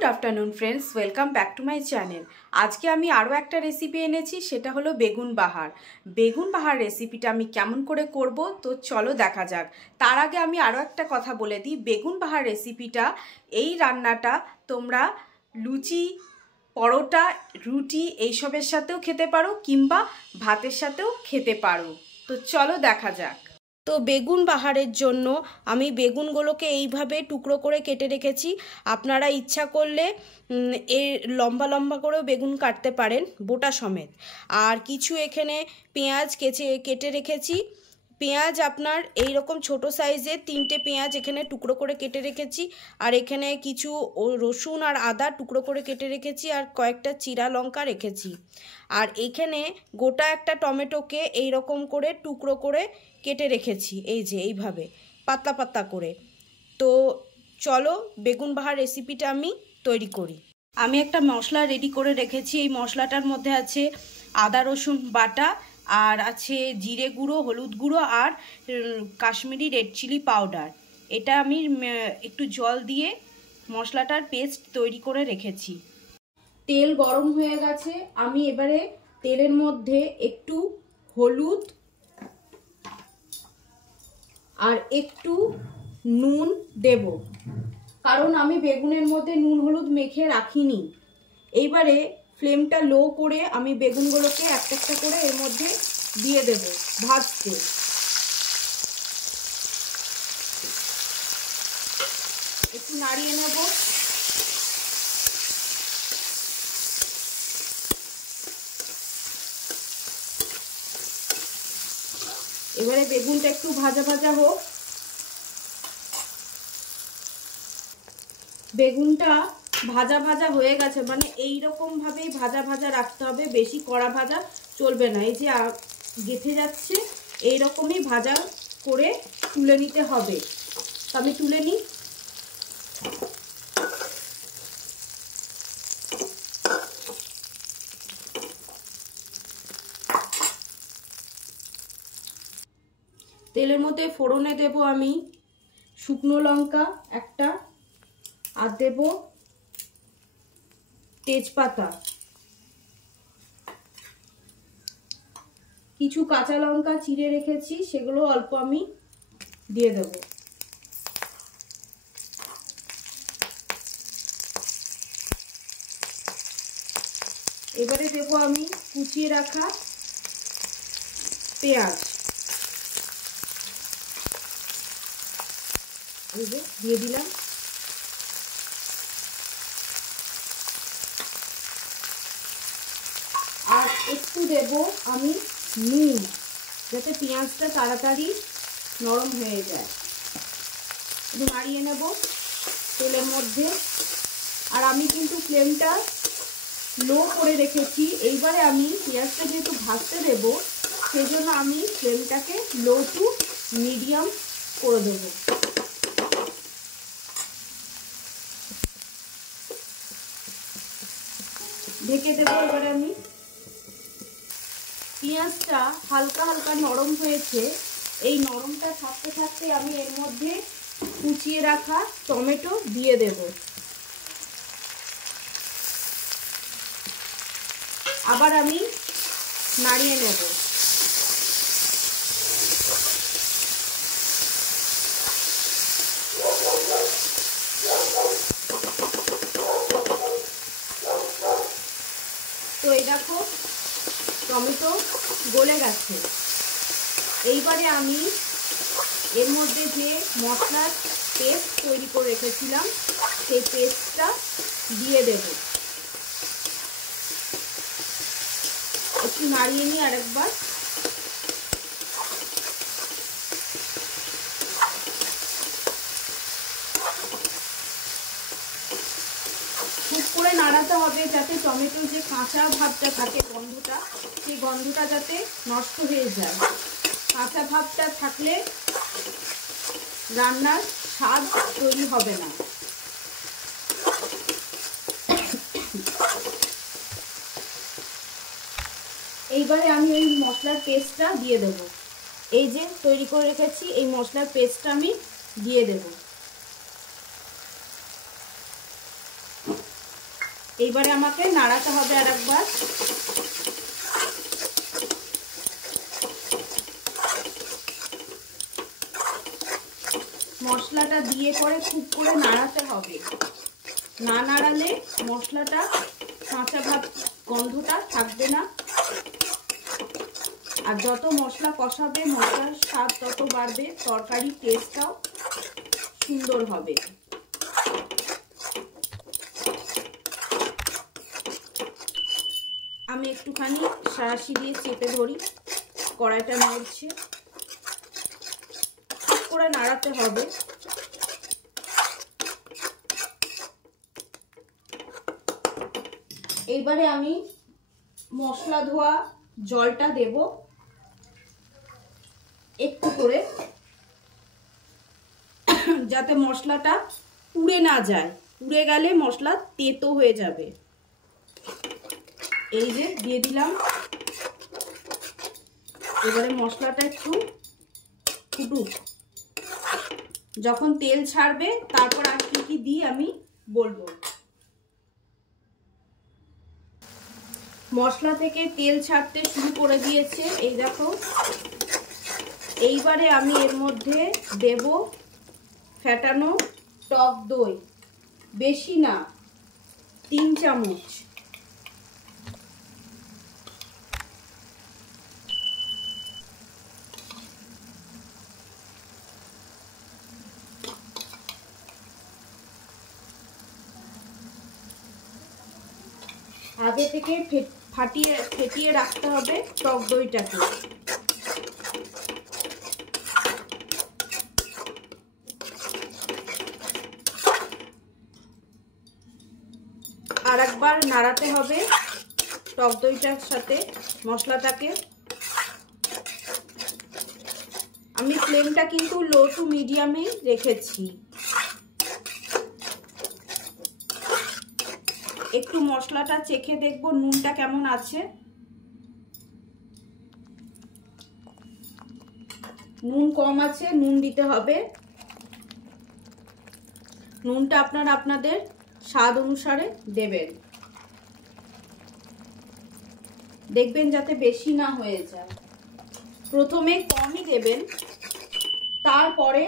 Good afternoon friends, welcome back to my channel. আজকে আমি আরও একটা রেসিপি এনেছি, সেটা হলো বেগুন বাহার। বেগুন বাহার রেসিপিটা আমি কেমন করে করব তো চলো দেখা যাক। তার আগে আমি আরও একটা কথা বলে দিই, বেগুন বাহার রেসিপিটা, এই রান্নাটা তোমরা লুচি, পরোটা, রুটি এইসবের সাথেও খেতে পারো কিংবা ভাতের সাথেও খেতে পারো। তো চলো দেখা যাক। তো বেগুন বাহারের জন্য আমি বেগুনগুলোকে এইভাবে টুকরো করে কেটে রেখেছি। আপনারা ইচ্ছা করলে এর লম্বা লম্বা করেও বেগুন কাটতে পারেন, বোটা সমেত। আর কিছু এখানে পেঁয়াজ কেটে রেখেছি। পেঁয়াজ আপনার এই রকম ছোট সাইজের 3টে পেঁয়াজ এখানে টুকরো করে কেটে রেখেছি। আর এখানে কিছু রসুন আর আদা টুকরো করে কেটে রেখেছি, আর কয়েকটা চিরা লঙ্কা রেখেছি। আর এখানে গোটা একটা টমেটোকে এই রকম করে টুকরো করে কেটে রেখেছি, এই যে এইভাবে পাতলা পাতলা করে। তো চলো বেগুন বাহার রেসিপিটা আমি তৈরি করি। আমি একটা মশলা রেডি করে রেখেছি। এই মশলাটার মধ্যে আছে আদা রসুন বাটা, আর আছে জিরে গুঁড়ো, হলুদ গুঁড়ো আর কাশ্মীরি রেড চিলি পাউডার। এটা আমি একটু জল দিয়ে মশলাটার পেস্ট তৈরি করে রেখেছি। তেল গরম হয়ে গেছে, আমি এবারে তেলের মধ্যে একটু হলুদ আর একটু নুন দেব, কারণ আমি বেগুনের মধ্যে নুন হলুদ মেখে রাখিনি। এইবারে ফ্লেমটা লো করে আমি বেগুনগুলোকে একটা একটা করে এর মধ্যে দিয়ে দেব ভাজতে। একটু নাড়িয়ে নেব। এবারে বেগুনটা একটু ভাজা ভাজা হোক। বেগুনটা ভাজা ভাজা হয়ে গেছে, মানে এই রকম ভাবেই ভাজা ভাজা রাখতে হবে, বেশি কড়া ভাজা চলবে না। এই যে গেঁথে যাচ্ছে, এই রকমই ভাজা করে তুলে নিতে হবে। আমি তুলে নিই। তেলের মধ্যে ফোড়নে দেব আমি শুকনো লঙ্কা একটা, আর দেব তেজপাতা, কিছু কাঁচা লঙ্কা চিড়ে রেখেছি, সেগুলো অল্প আমি দিয়ে দেব। এবারে দেব আমি কুচিয়ে রাখা পেঁয়াজ, দিয়ে দিলাম। আর একটু দেব আমি নুন, যাতে পেঁয়াজটা তাড়াতাড়ি নরম হয়ে যায়। একটু নাড়িয়ে নেব তেলের মধ্যে। আর আমি কিন্তু ফ্লেমটা লো করে রেখেছি। এইবারে আমি পেঁয়াজটা যেহেতু ভাজতে দেব, সেই জন্য আমি ফ্লেমটাকে লো টু মিডিয়াম করে দেব। ঢেকে দেবো এবারে আমি। পেঁয়াজটা হালকা হালকা নরম হয়েছে। এই নরমটা থাকতে থাকতে আমি এর মধ্যে কুচিয়ে রাখা টমেটো দিয়ে দেব। আবার আমি নাড়িয়ে নেব। তো এই দেখো টমেটো গলে গেছে। এইবারে আমি এর মধ্যে যে মশলার পেস্ট তৈরি করে রেখেছিলাম, সেই পেস্টটা দিয়ে দেব। একটু নাড়িয়ে নিই আরেকবার। খুব করে নাড়াতে হবে, যাতে টমেটোর যে কাঁচা ভাবটা থাকে, গন্ধটা, সেই গন্ধটা যাতে নষ্ট হয়ে যায়। কাঁচা ভাবটা থাকলে রান্নার স্বাদ তৈরি হবে না। এইবারে আমি এই মশলার পেস্টটা দিয়ে দেব। এই যে তৈরি করে রেখেছি, এই মশলার পেস্টটা আমি দিয়ে দেব। এইবারে আমাকে নাড়াতে হবে আর একবার। মশলাটা দিয়ে করে খুব করে নাড়াতে হবে, না নাড়ালে মশলাটা কাঁচা ভাব গন্ধটা থাকবে না। আর যত মশলা কষাবে মশলার স্বাদ তত বাড়বে, তরকারির টেস্টটাও সুন্দর হবে। আমি একটুখানি সাঁড়াশি দিয়ে চেপে ধরি, কড়াইটা নড়ছে, ঠিক করে নাড়াতে হবে। এইবারে আমি মশলা ধোয়া জলটা দেব একটু করে, যাতে মশলাটা পুড়ে না যায়, পুড়ে গেলে মশলা তেতো হয়ে যাবে। এই যে দিয়ে দিলাম। এবারে মশলাটা একটু ফুটুক, যখন তেল ছাড়বে তারপর আর কি কি দিই আমি বলবো। মশলা থেকে তেল ছাড়তে শুরু করে দিয়েছে, এই দেখো। এইবারে আমি এর মধ্যে দেব ফেটানো টক দই, বেশি না, 3 চামচ। আগে থেকে ফেটিয়ে রাখতে হবে টক দইটাকে। আর একবার নাড়াতে হবে টক দইটার সাথে মশলাটাকে। আমি ফ্লেমটা কিন্তু লো টু মিডিয়ামে রেখেছি। একটু মশলাটা চেখে দেখবো নুনটা কেমন আছে। নুন কম আছে, নুন দিতে হবে। নুনটা আপনারা আপনাদের স্বাদ অনুসারে দেবেন, দেখবেন যাতে বেশি না হয়ে যায়। প্রথমে কমই দেবেন, তারপরে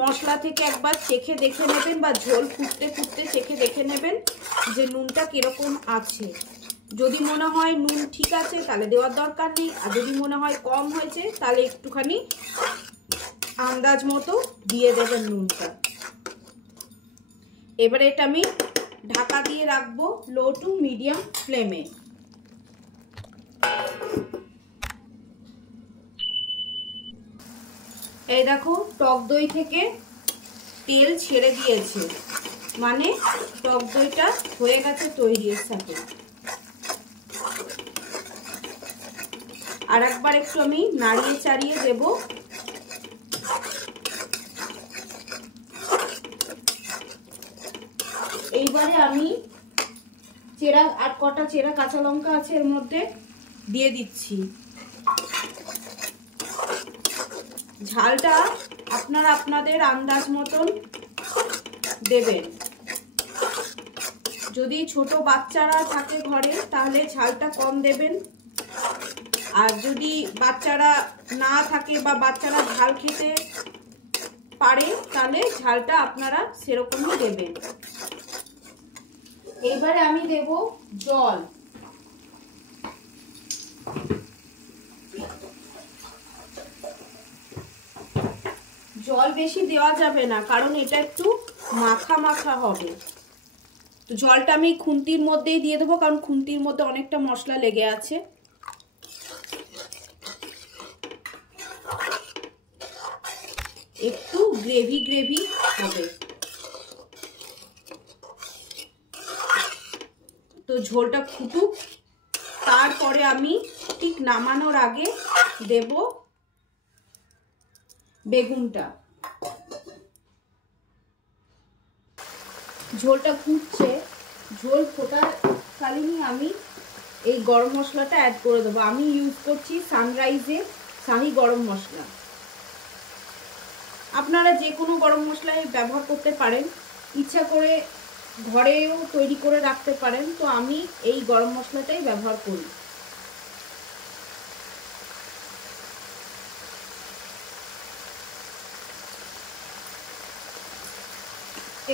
মশলা থেকে একবার চেখে দেখে নেবেন, বা ঝোল ফুটতে ফুটতে চেখে দেখে নেবেন যে নুনটা কিরকম আছে। যদি মনে হয় নুন ঠিক আছে তাহলে দেওয়ার দরকার নেই, আর যদি মনে হয় কম হয়েছে তাহলে একটুখানি আন্দাজ মতো দিয়ে দেবেন নুনটা। এবারে এটা আমি ঢাকা দিয়ে রাখবো লো টু মিডিয়াম ফ্লেমে। এই দেখো টক দই থেকে তেল ছেড়ে দিয়েছে, মানে টক দইটা হয়ে গেছে তৈরি। এর সাথে আর একবার একটু আমি নাড়িয়ে চাড়িয়ে দেব। এইবারে আমি আর কটা চেরা কাঁচা লঙ্কা আছে এর মধ্যে দিয়ে দিচ্ছি। ঝালটা আপনারা আপনাদের আন্দাজ মতন দেবেন। যদি ছোট বাচ্চারা থাকে ঘরে তাহলে ঝালটা কম দেবেন, আর যদি বাচ্চারা না থাকে বা বাচ্চারা ঝাল খেতে পারে তাহলে ঝালটা আপনারা সেরকমই দেবেন। এবারে আমি দেব জল। জল বেশি দেওয়া যাবে না, কারণ এটা একটু মাখা মাখা হবে। তো জলটা আমি খুন্তির মধ্যেই দিয়ে দেবো, কারণ খুন্তির মধ্যে অনেকটা মশলা লেগে আছে। একটু গ্রেভি গ্রেভি হবে। তো ঝোলটা ফুটুক, তারপরে আমি ঠিক নামানোর আগে দেব বেগুনটা। ঝোলটা ফুটছে, ঝোল ফোটাকালীনই আমি এই গরম মশলাটা অ্যাড করে দেবো। আমি ইউজ করছি সানরাইজের শাহি গরম মশলা। আপনারা যে কোনো গরম মশলাই ব্যবহার করতে পারেন। ইচ্ছা করে ঘরেও তৈরি করে রাখতে পারেন, তো আমি এই গরম মশলাটাই ব্যবহার করি।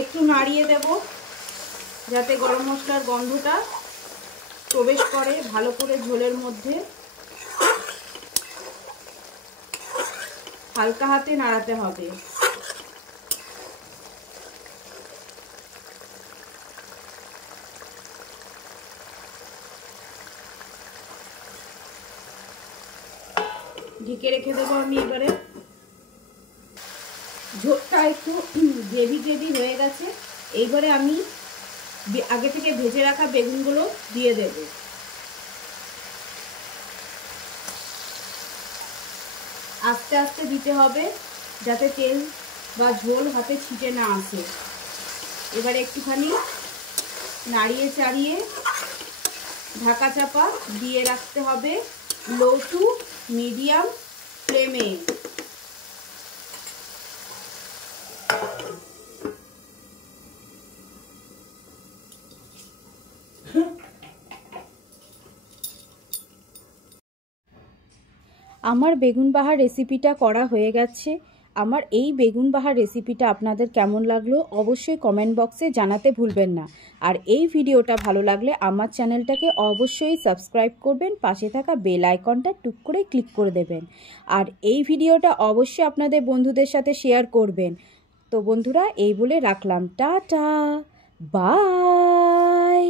একটু নাড়িয়ে দেব যাতে গরম মশলার গন্ধটা প্রবেশ করে ভালো করে ঝোলের মধ্যে। হালকা হাতে নাড়াতে হবে। ঢেকে রেখে দেবো আমি এবারে। ঝোলটা একটু গ্রেভি গ্রেভি হয়ে গেছে। এইবারে আমি আগে থেকে ভেজে রাখা বেগুনগুলো দিয়ে দেব। আস্তে আস্তে দিতে হবে যাতে তেল বা ঝোল হাতে ছিটে না আসে। এবার একটুখানি নাড়িয়ে চাড়িয়ে ঢাকা চাপা দিয়ে রাখতে হবে লো টু মিডিয়াম ফ্লেমে। আমার বেগুন বাহার রেসিপিটা করা হয়ে গেছে। আমার এই বেগুন বাহার রেসিপিটা আপনাদের কেমন লাগলো অবশ্যই কমেন্ট বক্সে জানাতে ভুলবেন না। আর এই ভিডিওটা ভালো লাগলে আমার চ্যানেলটাকে অবশ্যই সাবস্ক্রাইব করবেন, পাশে থাকা বেল আইকনটা টুক করে ক্লিক করে দেবেন। আর এই ভিডিওটা অবশ্যই আপনাদের বন্ধুদের সাথে শেয়ার করবেন। তো বন্ধুরা এই বলে রাখলাম, টাটা, বাই।